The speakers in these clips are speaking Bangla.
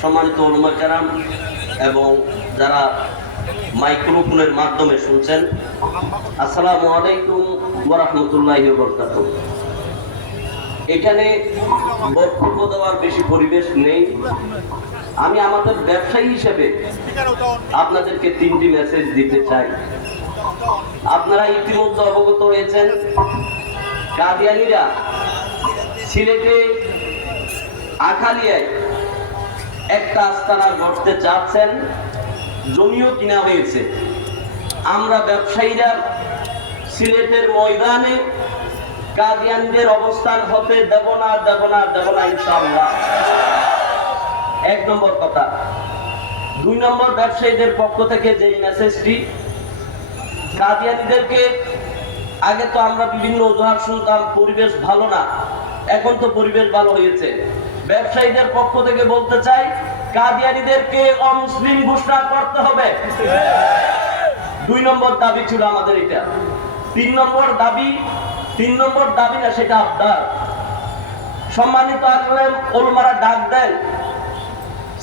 সম্মানিত অনুমাকারাম এবং যারা মাইক্রোফোনের মাধ্যমে শুনছেন, আসসালামু আলাইকুম ওরহমতুল্লাহ বরকাত এখানে বক্তব্য দেওয়ার বেশি পরিবেশ নেই। আমি আমাদের ব্যবসায়ী হিসেবে আপনাদেরকে তিনটি মেসেজ দিতে চাই। আপনারা ইতিমধ্যে অবগত হয়েছেন কাদিয়ানিরা সিলেটে আখালিয়ায় একটা আস্তানা গড়তে চাচ্ছেন জমিও কিনা হয়েছে। আমরা ব্যবসায়ীরা সিলেটের ময়দানে কাদিয়ানদের অবস্থান হতে দেব না দেব না দেব না ইনশাআল্লাহ। এক নম্বর কথা। দুই নম্বর ব্যবসায়ীদের পক্ষ থেকে যে মেসেজটি, কাদিয়ানিদেরকে আগে তো আমরা বিভিন্ন অজুহাত শুনতাম, পরিবেশ ভালো না, এখন তো পরিবেশ ভালো হয়েছে। ব্যবসায়ীদের পক্ষ থেকে বলতে চাই, কাদিয়ানিদেরকে অমুসলিম ঘোষণা করতে হবে। দুই নম্বর দাবি ছিল আমাদের এটা। তিন নম্বর দাবি, তিন নম্বর দাবি না, সেটা আবদার সম্মানিত আলেম, ওলমারা ডাক দেন,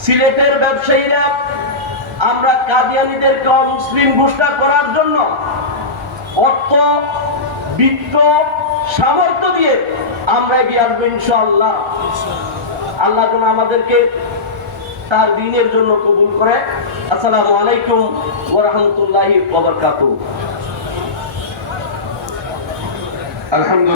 সিলেটের ব্যবসায়ীরা, আমরা কাদিয়ানিদেরকে মুসলিম ঘোষণা করার জন্য অর্থ, বিত্ত সামর্থ্য দিয়ে আমরা এগিয়ে আসব ইনশাআল্লাহ। আল্লাহ যেন আমাদেরকে তার দিনের জন্য কবুল করে। আসসালামু আলাইকুম ওরহমতুল্লাহি ওবরকাতুহ আলহামদুলিল্লাহ।